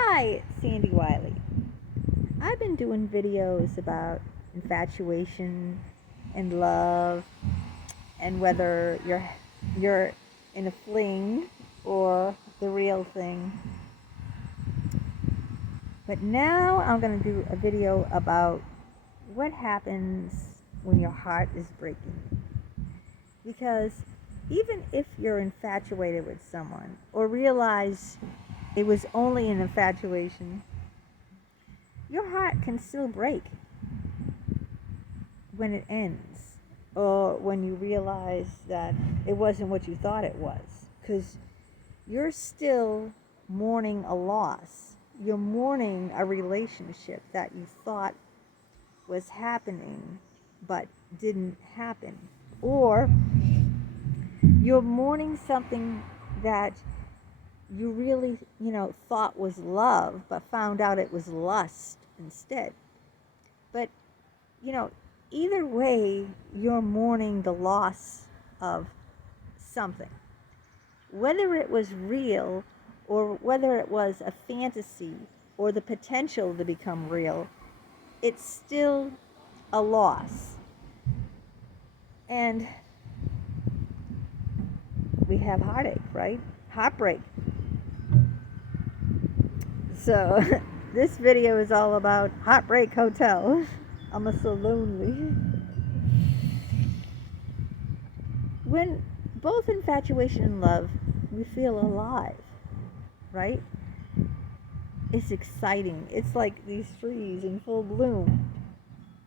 Hi, it's Sandy Wiley. I've been doing videos about infatuation and love and whether you're in a fling or the real thing. But now I'm going to do a video about what happens when your heart is breaking. Because even if you're infatuated with someone or realize it was only an infatuation, your heart can still break when it ends or when you realize that it wasn't what you thought it was, because you're still mourning a loss. You're mourning a relationship that you thought was happening but didn't happen, or you're mourning something that you really thought was love but found out it was lust instead. But you know, either way, you're mourning the loss of something. Whether it was real or whether it was a fantasy or the potential to become real, it's still a loss. And we have heartache, right? Heartbreak. So this video is all about Heartbreak Hotel. I'm so lonely. When both infatuation and love, we feel alive, right? It's exciting. It's like these trees in full bloom.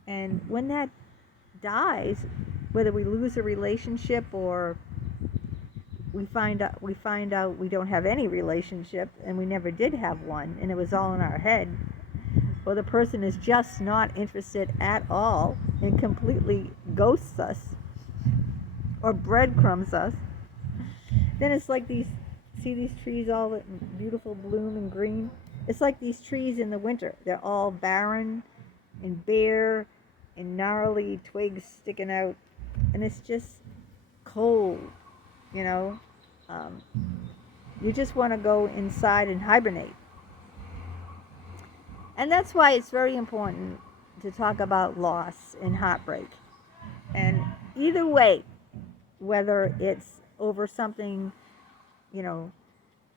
And when that dies, whether we lose a relationship or we find out we don't have any relationship and we never did have one and it was all in our head, or the person is just not interested at all and completely ghosts us or breadcrumbs us, then it's like these trees all in beautiful bloom and green. It's like these trees in the winter. They're all barren and bare and gnarly twigs sticking out, and it's just cold, you know. You just want to go inside and hibernate. And that's why it's very important to talk about loss and heartbreak. And either way, whether it's over something, you know,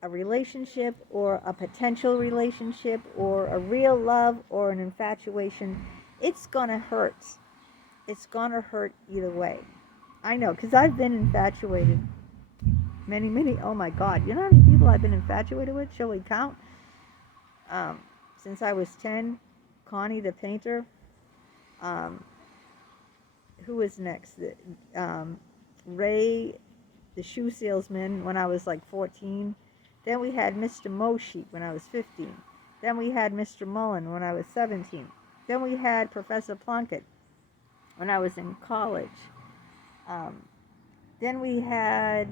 a relationship or a potential relationship or a real love or an infatuation, it's gonna hurt. It's gonna hurt either way. I know, because I've been infatuated. Many, oh my God. You know how many people I've been infatuated with? Shall we count? Since I was 10, Connie the painter. Who was next? Ray the shoe salesman when I was like 14. Then we had Mr. Moshi when I was 15. Then we had Mr. Mullen when I was 17. Then we had Professor Plunkett when I was in college. Then we had,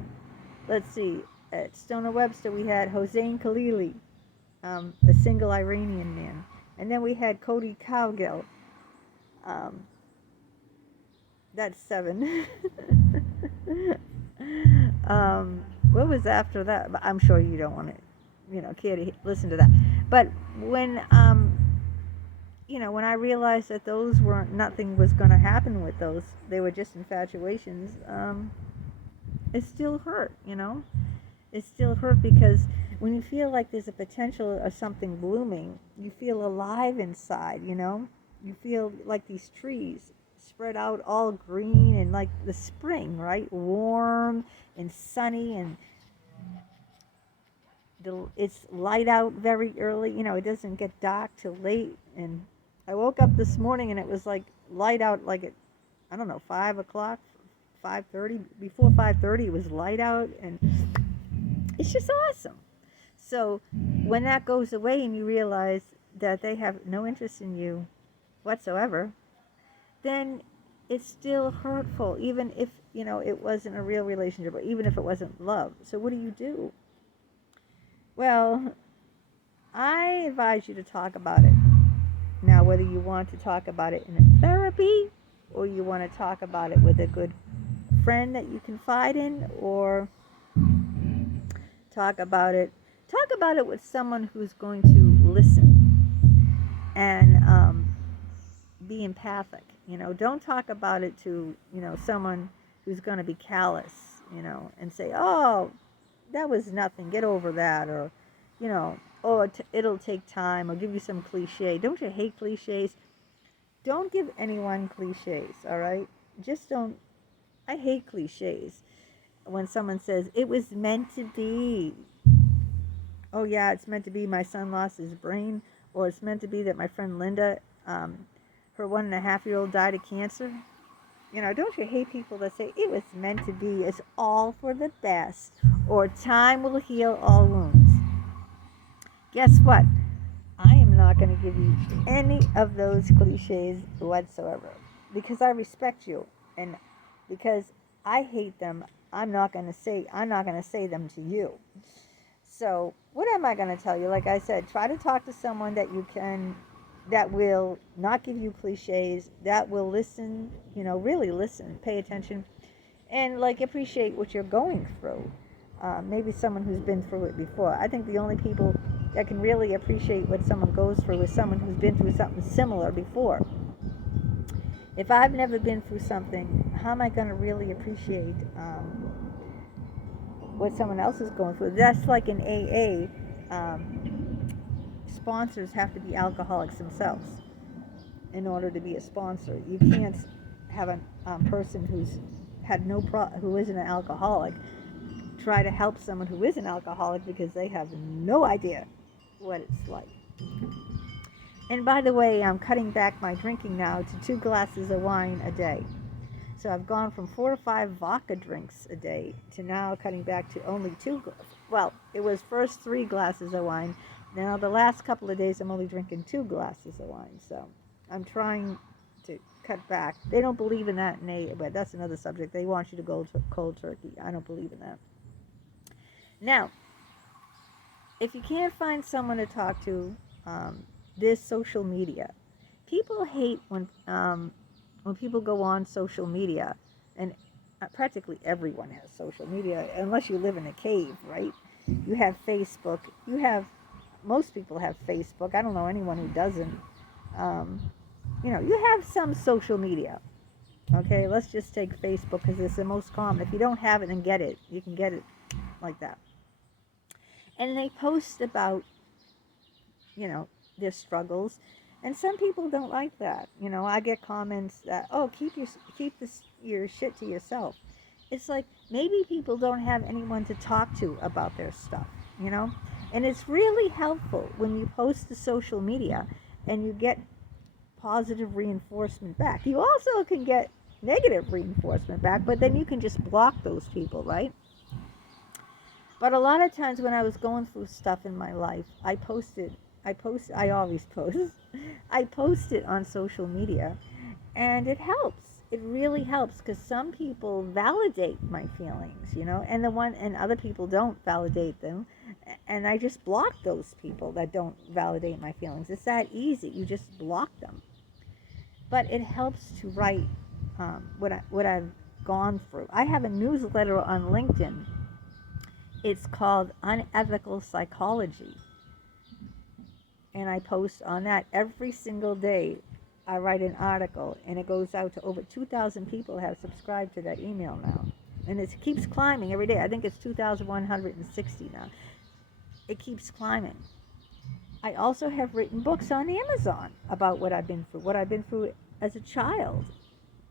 let's see, at Stoner Webster we had Hossein Khalili, a single Iranian man. And then we had Cody Cowgill. That's 7. What was after that? I'm sure you don't want to, care to listen to that. But when, when I realized that those weren't, nothing was going to happen with those, they were just infatuations, it still hurt, It still hurt because when you feel like there's a potential of something blooming, you feel alive inside, You feel like these trees spread out all green and like the spring, right? Warm and sunny, and it's light out very early. It doesn't get dark till late. And I woke up this morning and it was like light out, like at, I don't know, 5 o'clock, 5:30. Before 5:30, it was light out, and it's just awesome. So when that goes away and you realize that they have no interest in you whatsoever, then it's still hurtful, even if, it wasn't a real relationship, or even if it wasn't love. So what do? Well, I advise you to talk about it. Now, whether you want to talk about it in a therapy, or you want to talk about it with a good friend that you confide in, or talk about it with someone who's going to listen and be empathic. Don't talk about it to, someone who's going to be callous, and say, oh, that was nothing, get over that, or, oh, it'll take time, or give you some cliche. Don't you hate cliches? Don't give anyone cliches, all right? Just don't. I hate cliches. When someone says, it was meant to be. Oh, yeah, it's meant to be my son lost his brain. Or it's meant to be that my friend Linda, her 1.5-year-old died of cancer. Don't you hate people that say, it was meant to be, it's all for the best, or time will heal all wounds? Guess what? I am not going to give you any of those cliches whatsoever, because I respect you, and because I hate them. I'm not going to say them to you. So what am I going to tell you? Like I said, try to talk to someone that will not give you cliches, that will listen, really listen, pay attention, and like appreciate what you're going through. Maybe someone who's been through it before. I think the only people that can really appreciate what someone goes through is someone who's been through something similar before. If I've never been through something, how am I going to really appreciate what someone else is going through? That's like in AA. Sponsors have to be alcoholics themselves in order to be a sponsor. You can't have a person who isn't an alcoholic try to help someone who is an alcoholic, because they have no idea what it's like. And by the way, I'm cutting back my drinking now to 2 glasses of wine a day. So I've gone from 4 to 5 vodka drinks a day to now cutting back to only 2. Well, it was first 3 glasses of wine. Now the last couple of days I'm only drinking 2 glasses of wine. So I'm trying to cut back. They don't believe in that in AA, but that's another subject. They want you to go cold turkey. I don't believe in that. Now, if you can't find someone to talk to, there's social media. People hate when people go on social media, and practically everyone has social media, unless you live in a cave, right? You have Facebook. Most people have Facebook. I don't know anyone who doesn't. You have some social media. Okay, let's just take Facebook because it's the most common. If you don't have it, then get it. You can get it like that. And they post about, their struggles, and some people don't like that. I get comments that, oh, keep your shit to yourself. It's like, maybe people don't have anyone to talk to about their stuff, and it's really helpful when you post to social media and you get positive reinforcement back. You also can get negative reinforcement back, but then you can just block those people, right? But a lot of times when I was going through stuff in my life, I always post. I post it on social media, and it helps. It really helps, because some people validate my feelings, and other people don't validate them, and I just block those people that don't validate my feelings. It's that easy. You just block them. But it helps to write what I've gone through. I have a newsletter on LinkedIn. It's called Unethical Psychology. And I post on that every single day. I write an article, and it goes out to over 2,000 people have subscribed to that email now. And it keeps climbing every day. I think it's 2,160 now. It keeps climbing. I also have written books on Amazon about what I've been through as a child,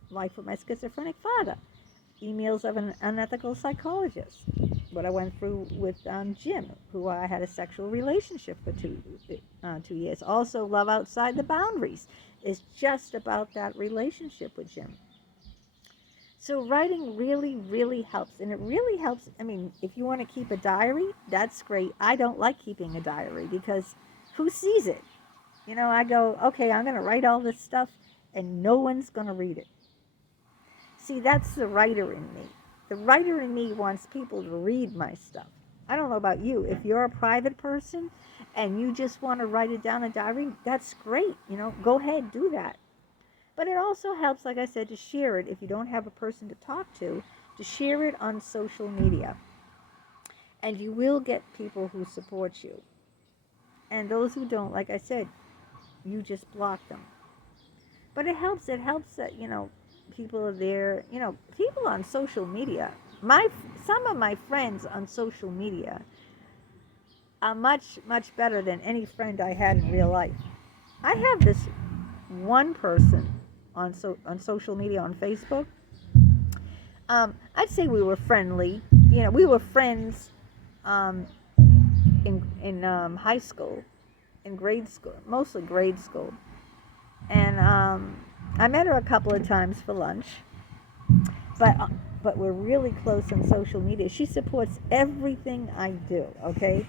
life with my schizophrenic father, emails of an unethical psychologist, what I went through with Jim, who I had a sexual relationship for 2 years. Also, Love Outside the Boundaries is just about that relationship with Jim. So writing really, really helps. And it really helps. I mean, if you want to keep a diary, that's great. I don't like keeping a diary, because who sees it? I go, okay, I'm going to write all this stuff, and no one's going to read it. See, that's the writer in me. The writer in me wants people to read my stuff. I don't know about you. If you're a private person and you just want to write it down in a diary, that's great. Go ahead, do that. But it also helps, like I said, to share it if you don't have a person to talk to share it on social media. And you will get people who support you. And those who don't, like I said, you just block them. But it helps. It helps that, people are there. People on social media. Some of my friends on social media are much, much better than any friend I had in real life. I have this one person on social media, on Facebook. I'd say we were friendly. We were friends um, in high school, in grade school, mostly grade school. And I met her a couple of times for lunch, but we're really close on social media. She supports everything I do. Okay,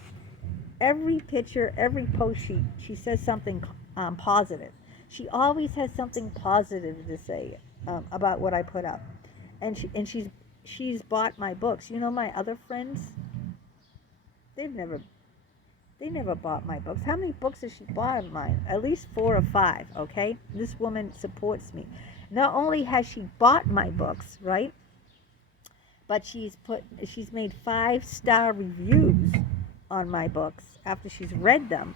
every picture, every post, she says something positive. She always has something positive to say about what I put up, and she's bought my books. My other friends, they've never they never bought my books. How many books has she bought of mine? At least 4 or 5, okay? This woman supports me. Not only has she bought my books, right? But she's made 5-star reviews on my books after she's read them.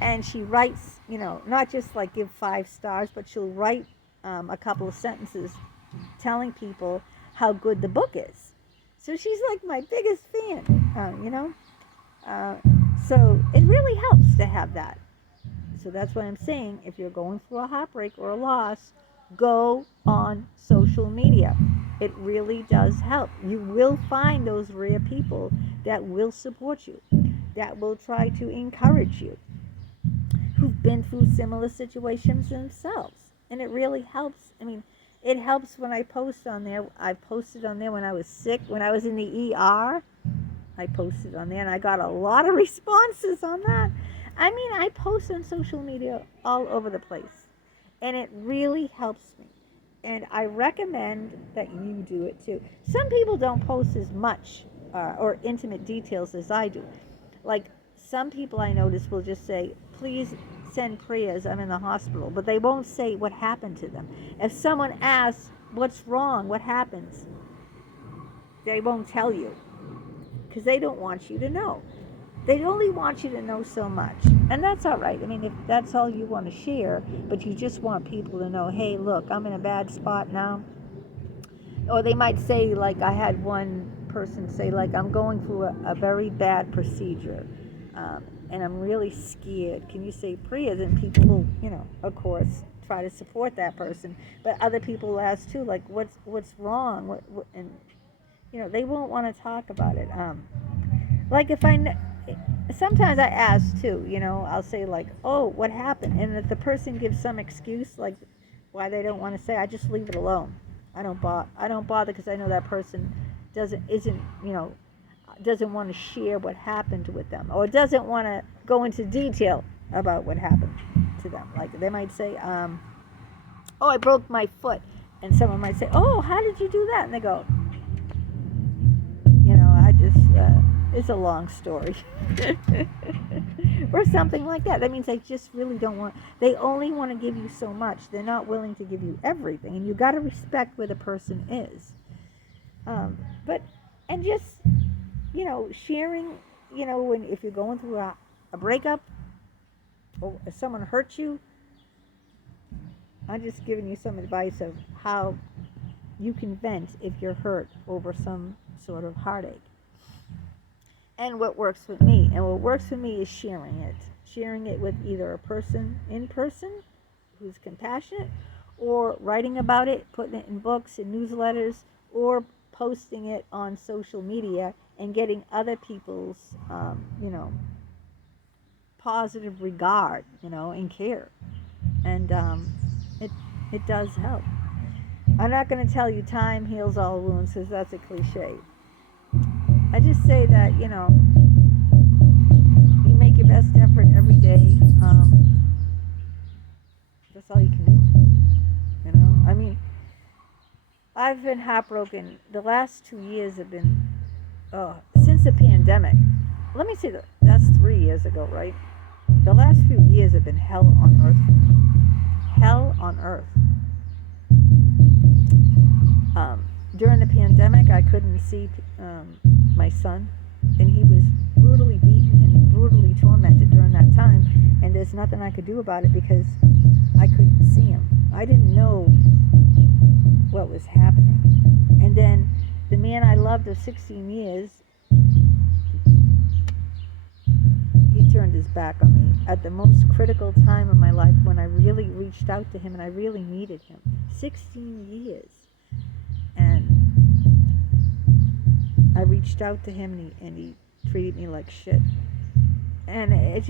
And she writes, not just like give 5 stars, but she'll write a couple of sentences telling people how good the book is. So she's like my biggest fan, So it really helps to have that. So that's what I'm saying. If you're going through a heartbreak or a loss, go on social media. It really does help. You will find those rare people that will support you, that will try to encourage you, who've been through similar situations themselves. And it really helps. I mean, it helps when I post on there. I posted on there when I was sick, when I was in the ER. I posted on there and I got a lot of responses on that. I mean, I post on social media all over the place, and it really helps me. And I recommend that you do it too. Some people don't post as much or intimate details as I do. Like some people I notice will just say, please send prayers, I'm in the hospital, but they won't say what happened to them. If someone asks, what's wrong, what happens, they won't tell you, because they don't want you to know. They only want you to know so much. And that's all right. I mean, if that's all you want to share, but you just want people to know, hey, look, I'm in a bad spot now. Or they might say, like I had one person say, like, I'm going through a very bad procedure. And I'm really scared. Can you say prayers? And people will, of course, try to support that person. But other people ask too, like, what's wrong? And they won't want to talk about it. Like if sometimes I ask too, I'll say like, oh, what happened? And if the person gives some excuse, like why they don't want to say, I just leave it alone. I don't bother because I know that person doesn't want to share what happened with them, or doesn't want to go into detail about what happened to them. Like they might say, oh, I broke my foot. And someone might say, oh, how did you do that? And they go, it's a long story. Or something like that. That means they just really don't want, they only want to give you so much. They're not willing to give you everything. And you got to respect where the person is. And just, sharing, if you're going through a breakup, or if someone hurts you, I'm just giving you some advice of how you can vent if you're hurt over some sort of heartache. And what works for me. And what works for me is sharing it. Sharing it with either a person in person who's compassionate, or writing about it, putting it in books and newsletters, or posting it on social media and getting other people's, positive regard, and care. And it does help. I'm not going to tell you time heals all wounds, because that's a cliche. I just say that, you make your best effort every day. That's all you can do. I mean, I've been heartbroken. The last 2 years have been, since the pandemic. Let me say that's 3 years ago, right? The last few years have been hell on earth for me. Hell on earth. During the pandemic, I couldn't see my son, and he was brutally beaten and brutally tormented during that time. nothing I could do about it because I couldn't see him. I didn't know what was happening. And then the man I loved of 16 years, he turned his back on me at the most critical time of my life when I really reached out to him and I really needed him. 16 years. And I reached out to him and he treated me like shit. And it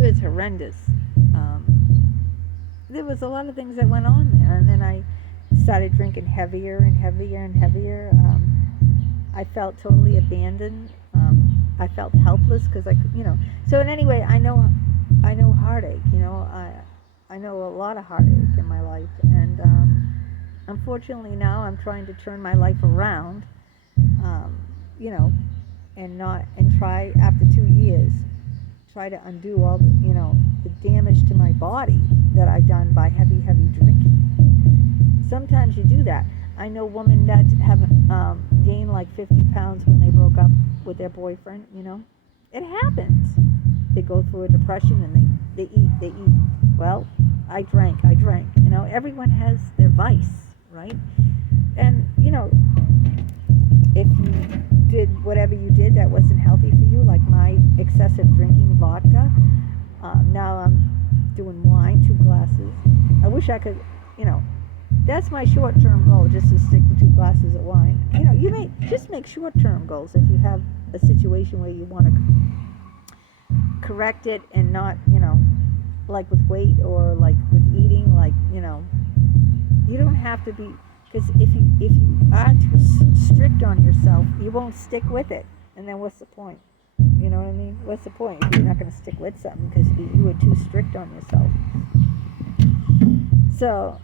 was horrendous. There was a lot of things that went on there. And then I started drinking heavier and heavier and heavier. I felt totally abandoned. I felt helpless because So in any way, I know heartache. I know a lot of heartache in my life, and unfortunately now I'm trying to turn my life around. And try after 2 years, try to undo all the damage to my body that I done by heavy drinking. Sometimes you do that. I know women that have gained like 50 pounds when they broke up with their boyfriend. It happens. They go through a depression and they eat. Well, I drank. Everyone has their vice, right? And if you did whatever you did that wasn't healthy for you, like my excessive drinking vodka, now I'm doing wine, 2 glasses. I wish I could, that's my short-term goal, just to stick to 2 glasses of wine. You may just make short-term goals if you have a situation where you want to correct it and not, like with weight or like with eating, like, you don't have to be, because if you are too strict on yourself, you won't stick with it. And then what's the point? You know what I mean? What's the point if you're not going to stick with something because you were too strict on yourself? So,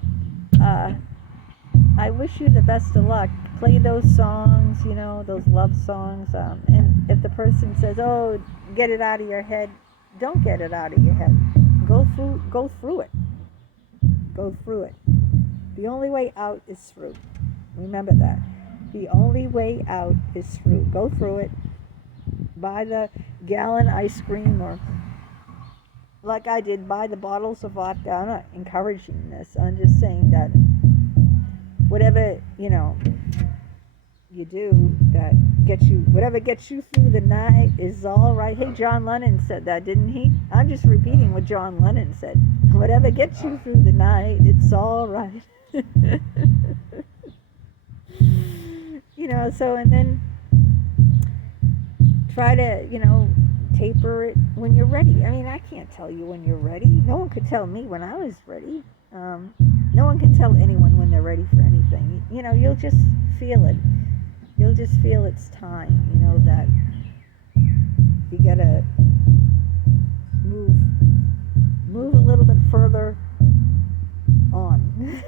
I wish you the best of luck. Play those songs, those love songs. And if the person says, "Oh, get it out of your head," don't get it out of your head. Go through it. Go through it. The only way out is through. Remember that. The only way out is through. Go through it. Buy the gallon ice cream, or like I did, buy the bottles of vodka. I'm not encouraging this. I'm just saying that whatever, you do that whatever gets you through the night is all right. Hey, John Lennon said that, didn't he? I'm just repeating what John Lennon said. Whatever gets you through the night, it's all right. So, and then try to, taper it when you're ready. I mean, I can't tell you when you're ready. No one could tell me when I was ready. No one can tell anyone when they're ready for anything. You'll just feel it. You'll just feel it's time, that you gotta move a little bit further on.